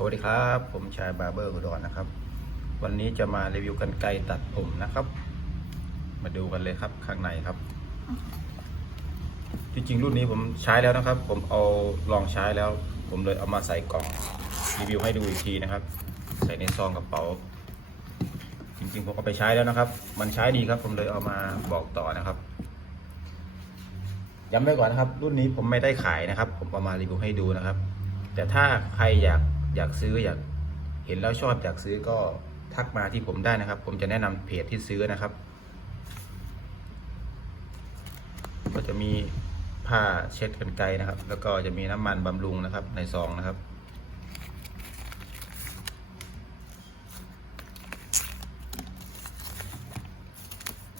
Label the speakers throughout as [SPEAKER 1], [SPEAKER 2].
[SPEAKER 1] สวัสดีครับ ผมชายบาร์เบอร์อุดรนะครับ วันนี้จะมารีวิวกันไกรตัดผมนะครับ มาดูกันเลยครับข้างในครับที่จริงรุ่นนี้ผมใช้แล้วนะครับ ผมเอาลองใช้แล้ว ผมเลยเอามาใส่กล่องรีวิวให้ดูอีกทีนะครับ ใส่ในซองกระเป๋า จริงๆผมเอาไปใช้แล้วนะครับ มันใช้ดีครับ ผมเลยเอามาบอกต่อนะครับย้ำไว้ก่อนนะครับ รุ่นนี้ผมไม่ได้ขายนะครับ ผมเอามารีวิวให้ดูนะครับ แต่ถ้าใครอยาก อยากซื้ออยากเห็นแล้วชอบอยากซื้อก็ทักมาที่ผมได้นะครับ ผมจะแนะนำเพจที่ซื้อนะครับ ก็จะมีผ้าเช็ดกันไกนะครับ แล้วก็จะมีน้ำมันบำรุงนะครับ ในซองนะครับ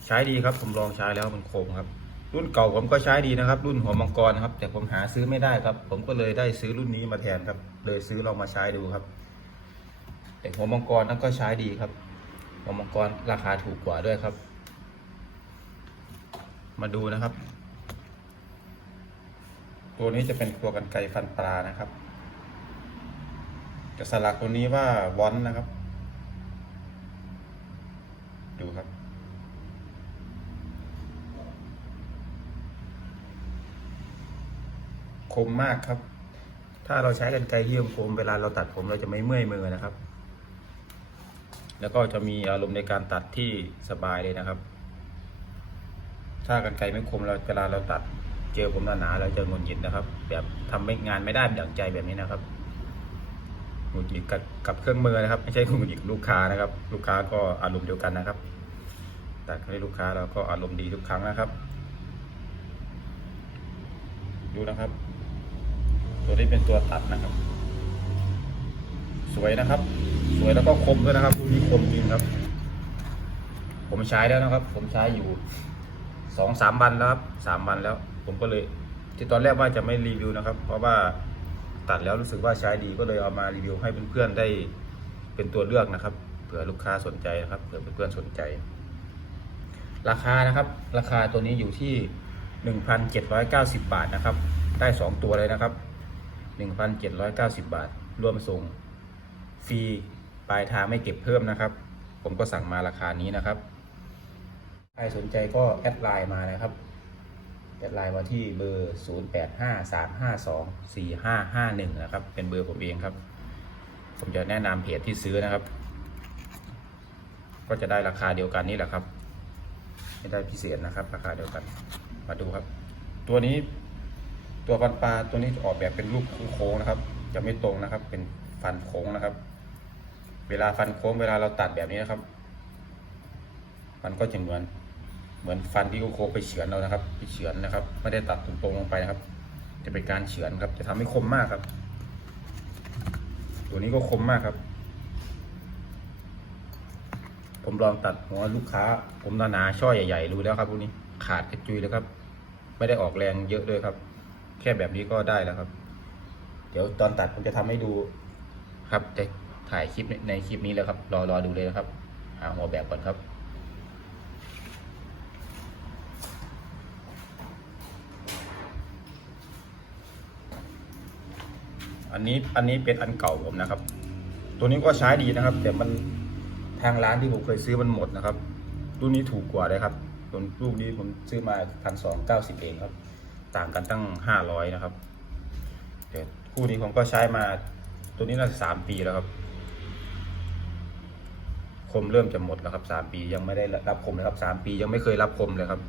[SPEAKER 1] ใช้ดีครับผมลองใช้แล้วมันคมครับ รุ่นเก่าผมก็ใช้ดีนะครับ รุ่นหัวมังกรครับ แต่ผมหาซื้อไม่ได้ครับ ผมก็เลยได้ซื้อรุ่นนี้มาแทนครับ เลยซื้อลองมาใช้ดูครับ แต่หัวมังกรนั้นก็ใช้ดีครับ หัวมังกรราคาถูกกว่าด้วยครับ มาดูนะครับ ตัวนี้จะเป็นตัวกันไกฟันปลานะครับ จะสลักตัวนี้ว่าวอนนะครับ ดูครับ มมากครับ ถ้าเราใช้กันไกรที่คมเวลาเราตัดผมเราจะไม่เมื่อยมือนะครับ แล้วก็จะมีอารมณ์ในการตัดที่สบายเลยนะครับ ถ้ากันไกรไม่คมเราเวลาเราตัดเจอผมหนาๆเราจะงุดหงิดนะครับ แบบทำไม่งานไม่ได้ดั่งใจแบบนี้นะครับหงุดหงิดกับกับเครื่องมือนะครับ ไม่ใช่หงุดหงิดกับลูกค้านะครับ ลูกค้าก็อารมณ์เดียวกันนะครับตัดให้ลูกค้าเราก็อารมณ์ดีทุกครั้งนะครับ ดูนะครับ นี้เป็นตัวตัดนะครับ สวยนะครับ สวยแล้วก็คมด้วยนะครับรุ่นนี้คมจริงครับ ผมใช้แล้วนะครับ ผมใช้อยู่สองสามวันแล้วครับสามวันแล้ว ผมก็เลยที่ตอนแรกว่าจะไม่รีวิวนะครับ เพราะว่าตัดแล้วรู้สึกว่าใช้ดีก็เลยเอามารีวิวให้เพื่อนๆได้เป็นตัวเลือกนะครับเผื่อลูกค้าสนใจนะครับเผื่อเพื่อนๆสนใจ ราคานะครับ ราคาตัวนี้อยู่ที่ 1,790 บาทนะครับ ได้ 2 ตัวเลยนะครับ 1,790 บาท รวมส่งฟรีปลายทางไม่เก็บเพิ่มนะครับ ผมก็สั่งมาราคานี้นะครับ ใครสนใจก็แอดไลน์มานะครับ แอดไลน์มาที่เบอร์ 0853524551 นะครับ เป็นเบอร์ผมเองครับ ผมจะแนะนำเพจที่ซื้อนะครับ ก็จะได้ราคาเดียวกันนี่แหละครับไม่ได้พิเศษนะครับ ราคาเดียวกัน มาดูครับ ตัวนี้ ตัวฟันปลาตัวนี้จะออกแบบเป็นรูปโค้งนะครับ จะไม่ตรงนะครับ เป็นฟันโค้งนะครับ เวลาฟันโค้งเวลาเราตัดแบบนี้นะครับ มันก็จะเหมือนเหมือนฟันที่โค้งไปเฉือนเรานะครับ ไปเฉือนนะครับ ไม่ได้ตัดตรงๆลงไปนะครับ จะเป็นการเฉือนครับ จะทำให้คมมากครับ ตัวนี้ก็คมมากครับ ผมลองตัดหัวลูกค้า ผมหนาช่อใหญ่ๆดูแล้วครับพวกนี้ขาดกระจุยแล้วครับ ไม่ได้ออกแรงเยอะเลยครับ แค่แบบนี้ก็ได้แล้วครับ เดี๋ยวตอนตัดผมจะทำให้ดู ครับจะถ่ายคลิปในในคลิปนี้เลยครับ รอรอดูเลยนะครับหาหัวแบบก่อนครับอันนี้อันนี้เป็นอันเก่าผมนะครับ ตัวนี้ก็ใช้ดีนะครับ แต่มันทางร้านที่ผมเคยซื้อมันหมดนะครับ รุ่นนี้ถูกกว่าเลยครับตัวรูปนี้ผมซื้อมาพันสองเก้าสิบเองครับ ต่างกันตั้งห้าร้อยนะครับเดี๋ยวคู่นี้ผมก็ใช้มาตัวนี้น่าจะสามปีแล้วครับ คมเริ่มจะหมดแล้วครับสามปียังไม่ได้รับคมเลยครับสามปียังไม่เคยรับคมเลยครับ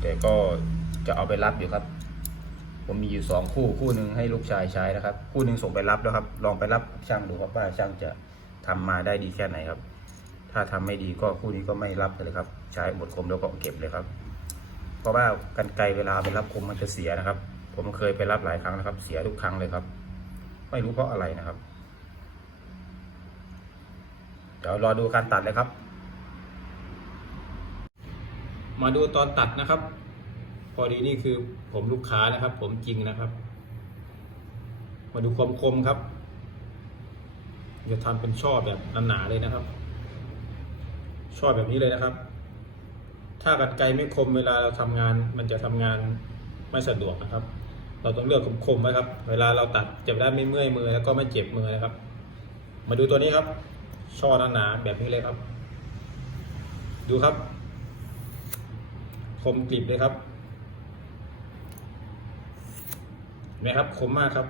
[SPEAKER 1] แต่ก็จะเอาไปรับอยู่ครับ ผมมีอยู่สองคู่คู่หนึ่งให้ลูกชายใช้นะครับ คู่หนึ่งส่งไปรับแล้วครับ ลองไปรับช่างดูครับว่าช่างจะทำมาได้ดีแค่ไหนครับ ถ้าทำไม่ดีก็คู่นี้ก็ไม่รับเลยครับ ใช้หมดคมแล้วก็เก็บเลยครับ เพราะว่ากันไกลเวลาไปรับคมมันจะเสียนะครับ ผมเคยไปรับหลายครั้งนะครับ เสียทุกครั้งเลยครับ ไม่รู้เพราะอะไรนะครับ เดี๋ยวรอดูการตัดเลยครับ มาดูตอนตัดนะครับ พอดีนี่คือผมลูกค้านะครับ ผมจริงนะครับ มาดูความคมครับจะทำเป็นช่อแบบหนาๆเลยนะครับ ช่อแบบนี้เลยนะครับ ถ้ากันไกลไม่คมเวลาเราทำงาน มันจะทำงานไม่สะดวกนะครับ เราต้องเลือกคมๆไว้ครับ เวลาเราตัดจะได้ไม่เมื่อยมือแล้วก็ไม่เจ็บมือนะครับ มาดูตัวนี้ครับ ช่อหนาๆแบบนี้เลยครับ ดูครับ คมกริบเลยครับเห็นไหมครับคมมากครับ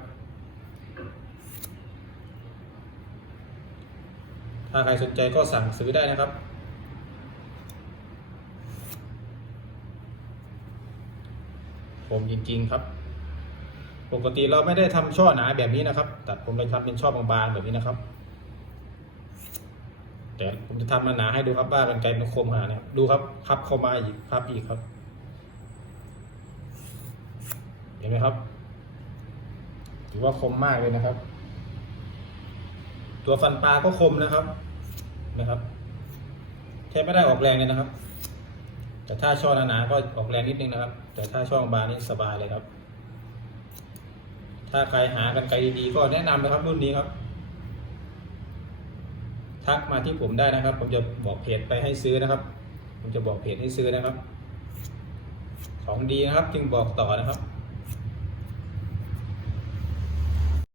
[SPEAKER 1] ถ้าใครสนใจก็สั่งซื้อได้นะครับ ผมจริง ๆ ครับ ปกติเราไม่ได้ทำช่อหนาแบบนี้นะครับแต่ผมเลยทำเป็นช่อบางๆแบบนี้นะครับ แต่ผมจะทำมาหนาให้ดูครับว่ากันไกลมันคมขนาดไหนครับดูครับพับเข้ามาอีกพับอีกครับ เห็นไหมครับถือว่าคมมากเลยนะครับ ตัวฟันปลาก็คมนะครับนะครับแทบไม่ได้ออกแรงเลยนะครับ แต่ถ้าช่อหนาๆก็ออกแรงนิดนึงนะครับ แต่ถ้าช่อบางนี่สบายเลยครับ ถ้าใครหากันไกลดีๆก็แนะนำนะครับรุ่นนี้ครับ ทักมาที่ผมได้นะครับ ผมจะบอกเพจไปให้ซื้อนะครับ ผมจะบอกเพจให้ซื้อนะครับ ของดีนะครับจึงบอกต่อนะครับ